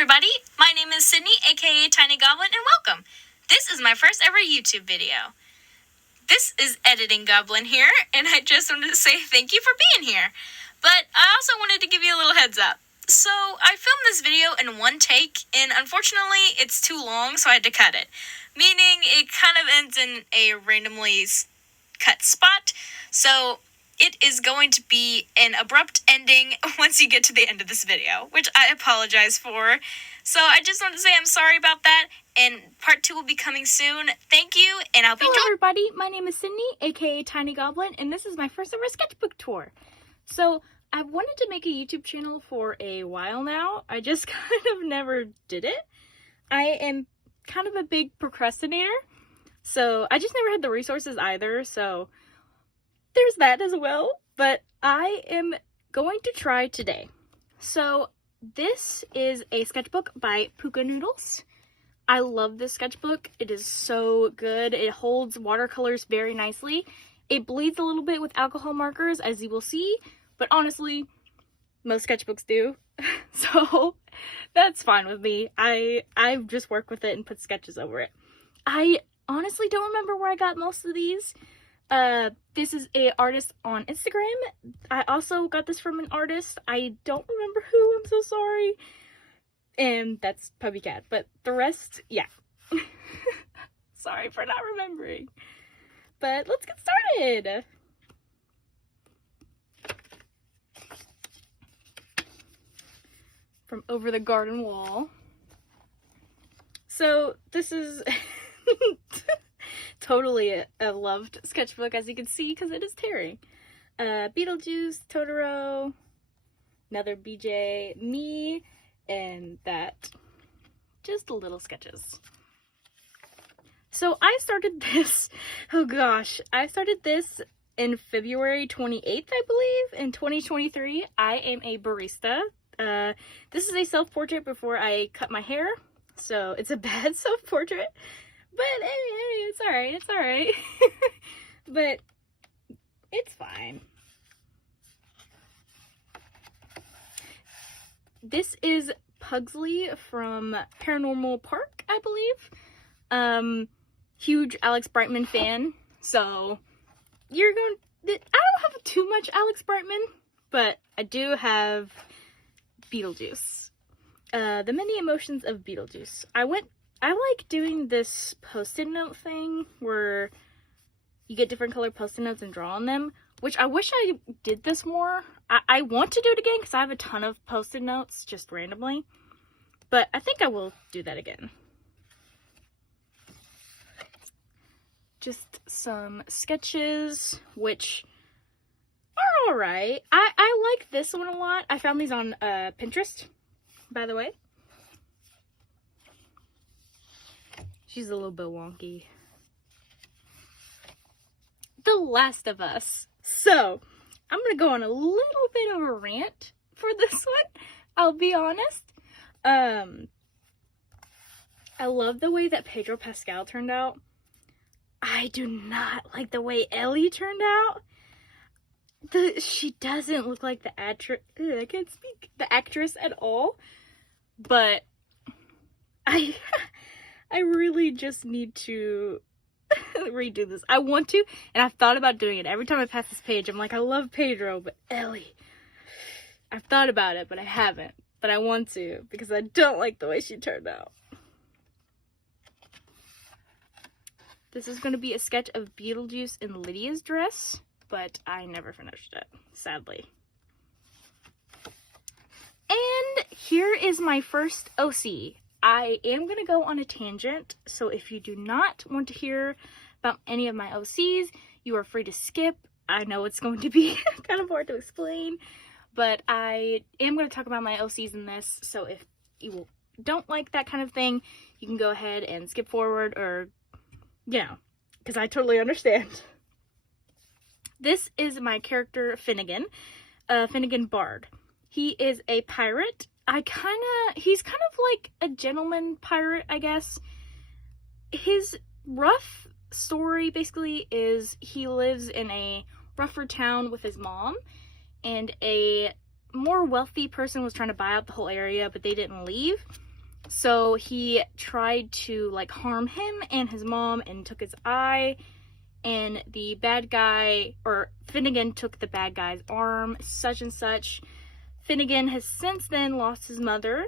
everybody, my name is Sydney, aka Tiny Goblin, and welcome! This is my first ever YouTube video. This is Editing Goblin here, and I just wanted to say thank you for being here. But I also wanted to give you a little heads up. So, I filmed this video in one take, and unfortunately, it's too long, so I had to cut it. Meaning, it kind of ends in a randomly cut spot, so it is going to be an abrupt ending once you get to the end of this video, which I apologize for. So I just want to say I'm sorry about that, and part 2 will be coming soon. Thank you, and I'll be Hello everybody, my name is Sydney, aka Tiny Goblin, and this is my first ever sketchbook tour. So, I've wanted to make a YouTube channel for a while now. I just kind of never did it. I am kind of a big procrastinator, so I just never had the resources either, so there's that as well. But I am going to try today. So, this is a sketchbook by Puka Noodles. I love this sketchbook. It is so good. It holds watercolors very nicely. It bleeds a little bit with alcohol markers, as you will see, but honestly, most sketchbooks do. So that's fine with me. I just work with it and put sketches over it. I honestly don't remember where I got most of these. This is an artist on Instagram. I also got this from an artist. I don't remember who, I'm so sorry. And that's Puppy Cat, but the rest, yeah. Sorry for not remembering. But let's get started. From over the garden wall. So this is totally a loved sketchbook, as you can see, because it is tearing. Beetlejuice, Totoro, another BJ, me, and that. Just little sketches. So I started this, oh gosh, I started this in February 28th, I believe, in 2023. I am a barista. This is a self-portrait before I cut my hair, so it's a bad self-portrait, but hey, it's alright, it's alright. But it's fine. This is Pugsley from Paranormal Park, I believe. Huge Alex Brightman fan, so you're going to, I don't have too much Alex Brightman, but I do have Beetlejuice. The Many Emotions of Beetlejuice. I like doing this post-it note thing where you get different color post-it notes and draw on them, which I wish I did this more. I want to do it again because I have a ton of post-it notes just randomly, but I think I will do that again. Just some sketches, which are alright. I like this one a lot. I found these on Pinterest, by the way. She's a little bit wonky. The Last of Us. So, I'm going to go on a little bit of a rant for this one. I'll be honest. I love the way that Pedro Pascal turned out. I do not like the way Ellie turned out. She doesn't look like the actress. I can't speak. The actress at all. But I really just need to redo this. I want to, and I've thought about doing it. Every time I pass this page, I'm like, I love Pedro, but Ellie. I've thought about it, but I haven't. But I want to, because I don't like the way she turned out. This is going to be a sketch of Beetlejuice in Lydia's dress, but I never finished it, sadly. And here is my first OC. I am going to go on a tangent, so if you do not want to hear about any of my OCs, you are free to skip. I know it's going to be kind of hard to explain, but I am going to talk about my OCs in this, so if you don't like that kind of thing, you can go ahead and skip forward, or, you know, because I totally understand. This is my character, Finnegan, Finnegan Bard. He is a pirate. He's kind of like a gentleman pirate, I guess. His rough story, basically, is he lives in a rougher town with his mom, and a more wealthy person was trying to buy out the whole area, but they didn't leave. So he tried to like harm him and his mom and took his eye, and the bad guy, or Finnegan, took the bad guy's arm, such and such. Finnegan has since then lost his mother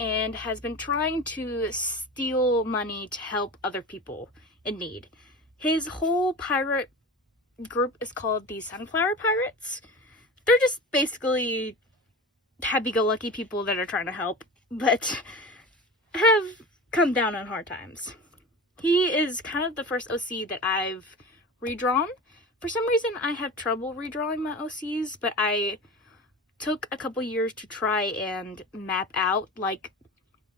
and has been trying to steal money to help other people in need. His whole pirate group is called the Sunflower Pirates. They're just basically happy-go-lucky people that are trying to help, but have come down on hard times. He is kind of the first OC that I've redrawn. For some reason, I have trouble redrawing my OCs, but I took a couple years to try and map out, like,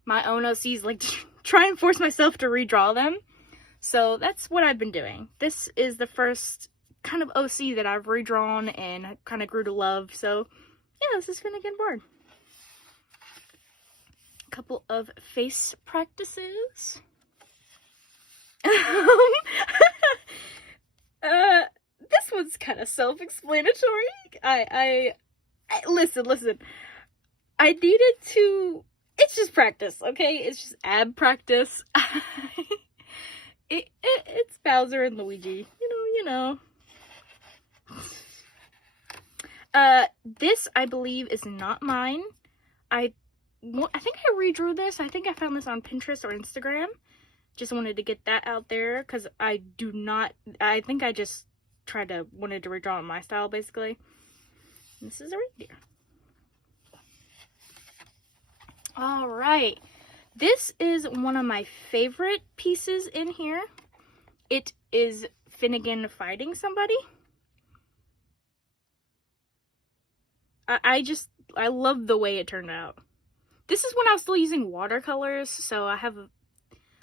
my own OCs, like, to try and force myself to redraw them. So that's what I've been doing. This is the first kind of OC that I've redrawn and kind of grew to love, so yeah, this is Finnegan board. A couple of face practices. This one's kind of self-explanatory. I listen. I needed to. It's just practice, okay? It's just ab practice. It's Bowser and Luigi. You know. This, I believe, is not mine. I think I redrew this. I think I found this on Pinterest or Instagram. Just wanted to get that out there, because I think I just wanted to redraw in my style, basically. And this is a reindeer. Alright. This is one of my favorite pieces in here. It is Finnegan fighting somebody. I love the way it turned out. This is when I was still using watercolors, so I have,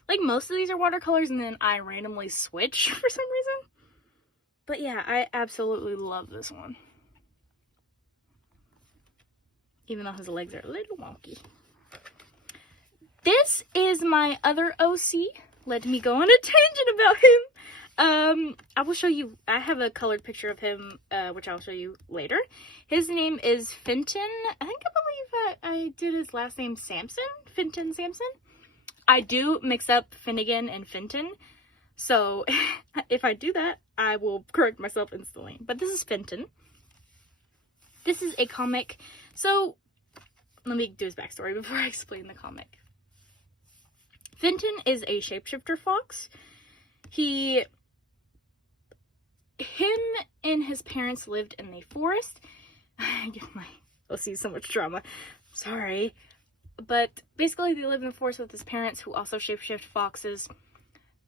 like, most of these are watercolors, and then I randomly switch for some reason. But yeah, I absolutely love this one. Even though his legs are a little wonky. This is my other OC. Let me go on a tangent about him. I will show you, I have a colored picture of him, which I'll show you later. His name is Fenton. I believe I did his last name Sampson. Fenton Sampson. I do mix up Finnegan and Fenton. So, if I do that, I will correct myself instantly. But this is Fenton. This is a comic. So, let me do his backstory before I explain the comic. Fenton is a shapeshifter fox. Him and his parents lived in the forest. I give my OC so much drama. Sorry. But basically they live in the forest with his parents, who also shapeshift foxes.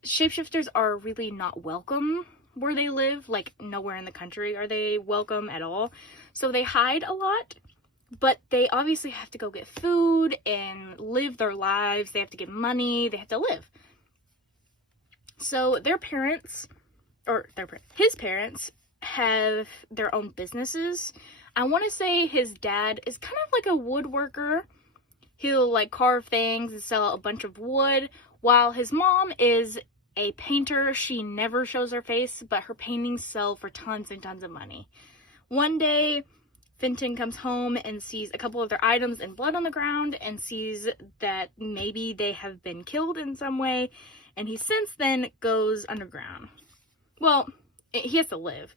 Shapeshifters are really not welcome where they live. Like, nowhere in the country are they welcome at all. So they hide a lot. But they obviously have to go get food and live their lives. They have to get money. They have to live. So his parents have their own businesses. I want to say his dad is kind of like a woodworker. He'll like carve things and sell a bunch of wood, while his mom is a painter. She never shows her face, but her paintings sell for tons and tons of money. One day, Fenton comes home and sees a couple of their items in blood on the ground and sees that maybe they have been killed in some way, and he since then goes underground. Well, he has to live.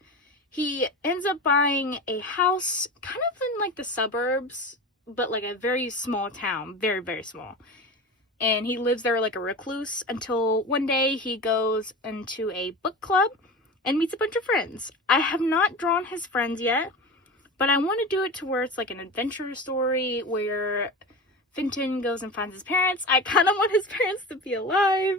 He ends up buying a house kind of in like the suburbs, but like a very small town, very, very small. And he lives there like a recluse until one day he goes into a book club and meets a bunch of friends. I have not drawn his friends yet, but I want to do it to where it's like an adventure story where Fenton goes and finds his parents. I kind of want his parents to be alive.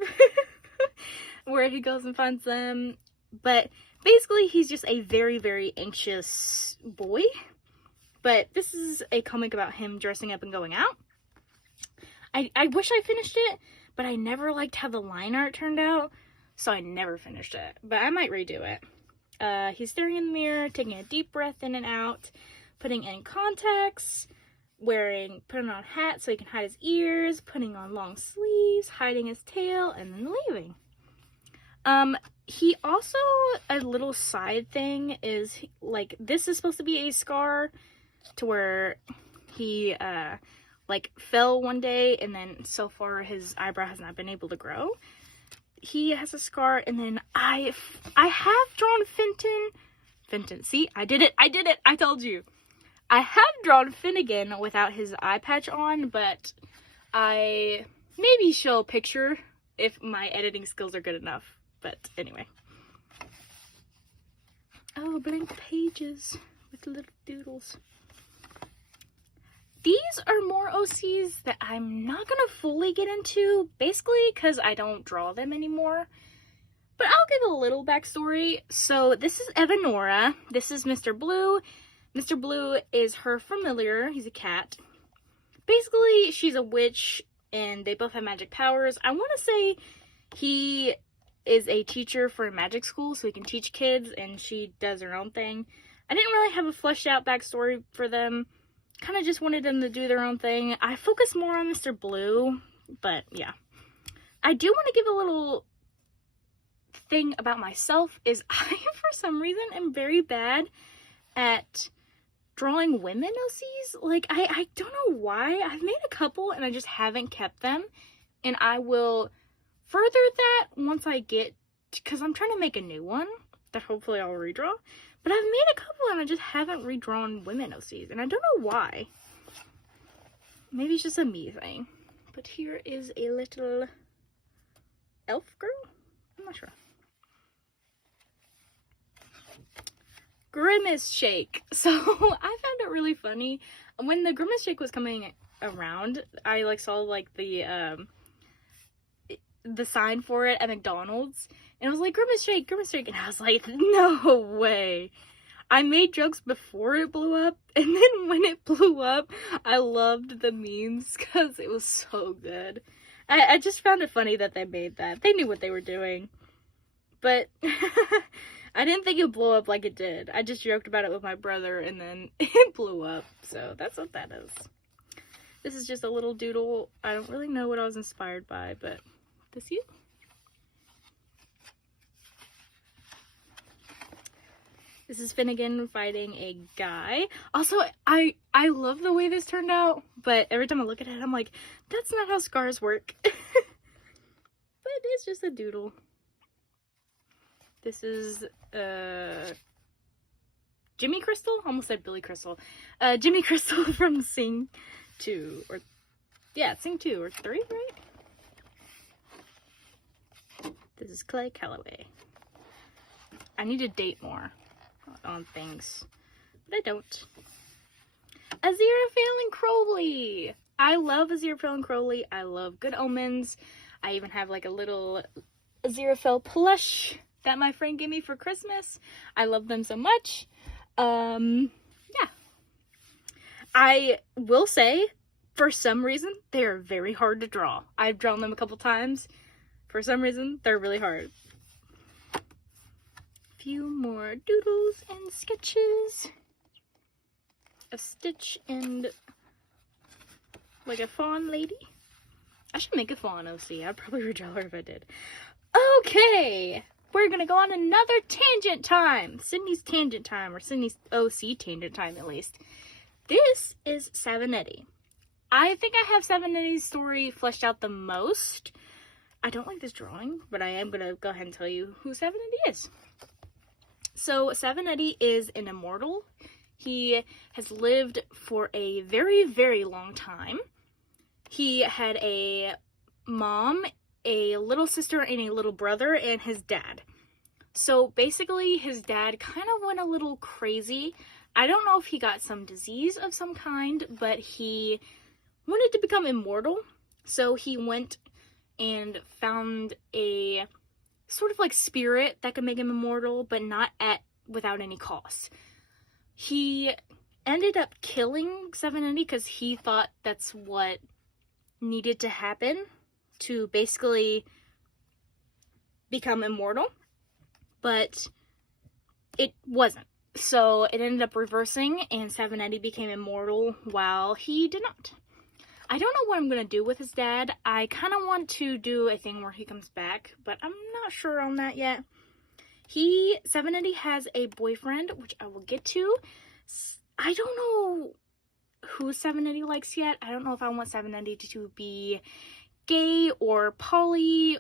Where he goes and finds them. But basically he's just a very, very anxious boy. But this is a comic about him dressing up and going out. I wish I finished it, but I never liked how the line art turned out. So I never finished it. But I might redo it. He's staring in the mirror, taking a deep breath in and out, putting in contacts, putting on a hat so he can hide his ears, putting on long sleeves, hiding his tail, and then leaving. He also, a little side thing is, like, this is supposed to be a scar to where he, like fell one day, and then so far his eyebrow has not been able to grow. He has a scar, and then I have drawn Fenton. See, I did it. I told you. I have drawn Finnegan without his eye patch on, but I maybe show a picture if my editing skills are good enough. But anyway. Oh, blank pages with little doodles. These are more OCs that I'm not going to fully get into, basically because I don't draw them anymore. But I'll give a little backstory. So this is Evanora. This is Mr. Blue. Mr. Blue is her familiar. He's a cat. Basically, she's a witch, and they both have magic powers. I want to say he is a teacher for a magic school, so he can teach kids, and she does her own thing. I didn't really have a fleshed out backstory for them. Kind of just wanted them to do their own thing. I focus more on Mr. Blue, but yeah. I do want to give a little thing about myself is I, for some reason, am very bad at drawing women OCs. Like, I don't know why. I've made a couple and I just haven't kept them. And I will further that once I get, because I'm trying to make a new one that hopefully I'll redraw. But I've made a couple and I just haven't redrawn women OCs. And I don't know why. Maybe it's just a me thing. But here is a little elf girl? I'm not sure. Grimace Shake. So I found it really funny. When the Grimace Shake was coming around, I like saw like the sign for it at McDonald's. And it was like, Grimace Shake. And I was like, no way. I made jokes before it blew up. And then when it blew up, I loved the memes because it was so good. I just found it funny that they made that. They knew what they were doing. But I didn't think it would blow up like it did. I just joked about it with my brother and then it blew up. So that's what that is. This is just a little doodle. I don't really know what I was inspired by, but this you? This is Finnegan fighting a guy. Also, I love the way this turned out, but every time I look at it, I'm like, that's not how scars work. But it's just a doodle. This is, Jimmy Crystal? Almost said Billy Crystal. Jimmy Crystal from Sing 2, or, yeah, Sing 2 or 3, right? This is Clay Calloway. I need to date more on things, but I don't. Aziraphale and Crowley. I love Aziraphale and Crowley. I love Good Omens. I even have like a little Aziraphale plush that my friend gave me for Christmas. I love them so much. Yeah. I will say, for some reason, they are very hard to draw. I've drawn them a couple times. For some reason, they're really hard. Few more doodles and sketches. A Stitch and like a fawn lady. I should make a fawn OC. I'd probably redraw her if I did. Okay, we're gonna go on another tangent time. Sydney's tangent time, or Sydney's OC tangent time at least. This is Savinetti. I think I have Savinetti's story fleshed out the most. I don't like this drawing, but I am gonna go ahead and tell you who Savinetti is. So Savinetti is an immortal. He has lived for a very, very long time. He had a mom, a little sister, and a little brother, and his dad. So basically, his dad kind of went a little crazy. I don't know if he got some disease of some kind, but he wanted to become immortal. So he went and found a sort of like spirit that could make him immortal, but not without any cost. He ended up killing Savinetti because he thought that's what needed to happen to basically become immortal, but it wasn't. So it ended up reversing, and Savinetti became immortal while he did not. I don't know what I'm going to do with his dad. I kind of want to do a thing where he comes back, but I'm not sure on that yet. Savinetti has a boyfriend, which I will get to. I don't know who 790 likes yet. I don't know if I want 790 to be gay or poly,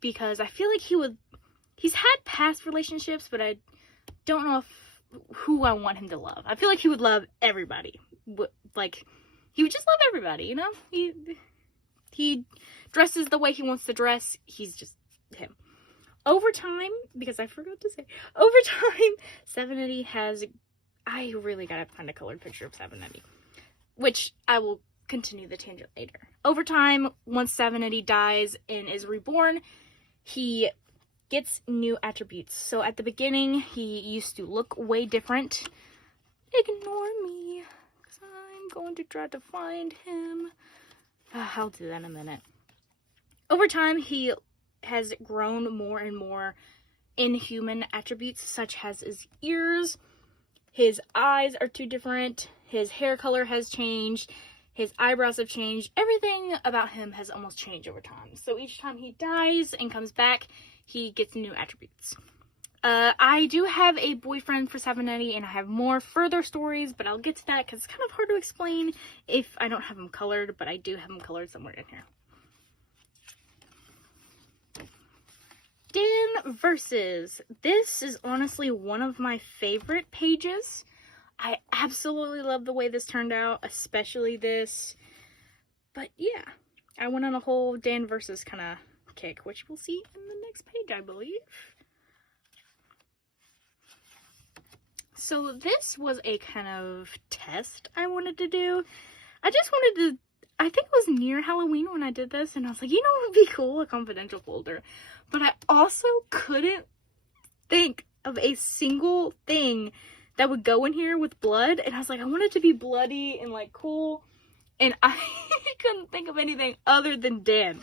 because I feel like he's had past relationships, but I don't know who I want him to love. I feel like he would love everybody. Like, he would just love everybody, you know? He dresses the way he wants to dress. He's just him. Over time, because I forgot to say, over time, 790 has, I really gotta find a colored picture of 790, which I will continue the tangent later. Over time, once 790 dies and is reborn, he gets new attributes. So at the beginning, he used to look way different. Ignore me, because I'm going to try to find him. I'll do that in a minute. Over time, he has grown more and more inhuman attributes, such as his ears. His eyes are too different. His hair color has changed. His eyebrows have changed. Everything about him has almost changed over time. So each time he dies and comes back, he gets new attributes. I do have a boyfriend for 790, and I have more further stories, but I'll get to that because it's kind of hard to explain if I don't have them colored, but I do have them colored somewhere in here. Dan Versus. This is honestly one of my favorite pages. I absolutely love the way this turned out, especially this. But yeah, I went on a whole Dan Versus kind of kick, which we'll see in the next page, I believe. So this was a kind of test I wanted to do. I just wanted to, I think it was near Halloween when I did this, and I was like, you know what would be cool? A confidential folder. But I also couldn't think of a single thing that would go in here with blood, and I was like, I want it to be bloody and like cool, and I couldn't think of anything other than Dan.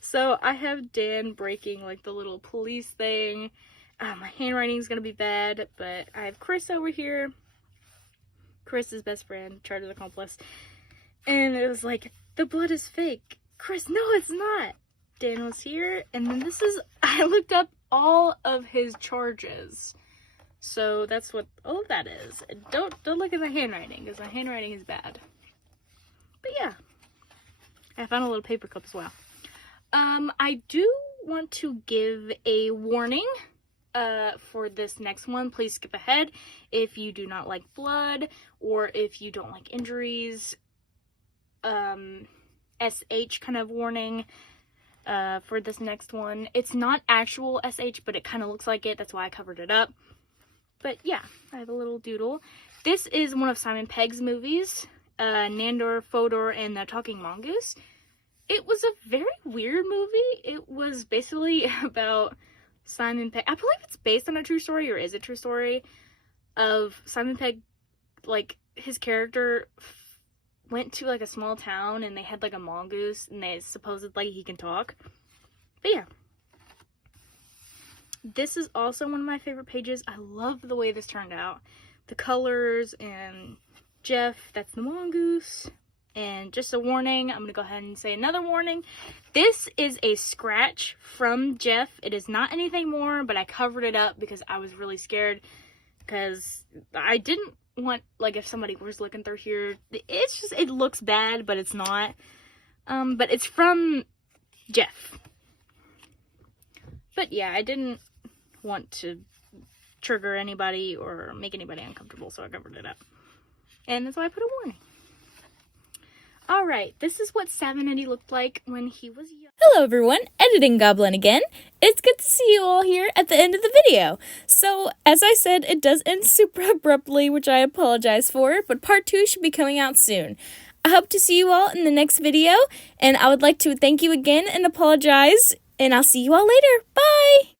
So I have Dan breaking like the little police thing. My handwriting is gonna be bad, but I have Chris over here. Chris is best friend, chartered accomplice, and it was like, the blood is fake. Chris, no, it's not. Dan was here, and then this is, I looked up all of his charges. So that's what all of that is. Don't look at my handwriting, because my handwriting is bad. But yeah, I found a little paper clip as well. I do want to give a warning for this next one. Please skip ahead if you do not like blood, or if you don't like injuries. SH kind of warning for this next one. It's not actual SH, but it kind of looks like it. That's why I covered it up. But yeah, I have a little doodle. This is one of Simon Pegg's movies, Nandor, Fodor, and the Talking Mongoose. It was a very weird movie. It was basically about Simon Pegg. I believe it's based on a true story, or is a true story, of Simon Pegg, like, his character went to, like, a small town, and they had, like, a mongoose, and they supposedly he can talk. But yeah. This is also one of my favorite pages. I love the way this turned out. The colors, and Jeff, that's the mongoose. And just a warning, I'm going to go ahead and say another warning. This is a scratch from Jeff. It is not anything more, but I covered it up because I was really scared. Because I didn't want, like, if somebody was looking through here, it's just, it looks bad, but it's not. But it's from Jeff. But yeah, I didn't want to trigger anybody or make anybody uncomfortable, so I covered it up. And that's why I put a warning. Alright, this is what 790 looked like when he was young. Hello everyone, Editing Goblin again. It's good to see you all here at the end of the video. So, as I said, it does end super abruptly, which I apologize for, but part 2 should be coming out soon. I hope to see you all in the next video, and I would like to thank you again and apologize, and I'll see you all later. Bye!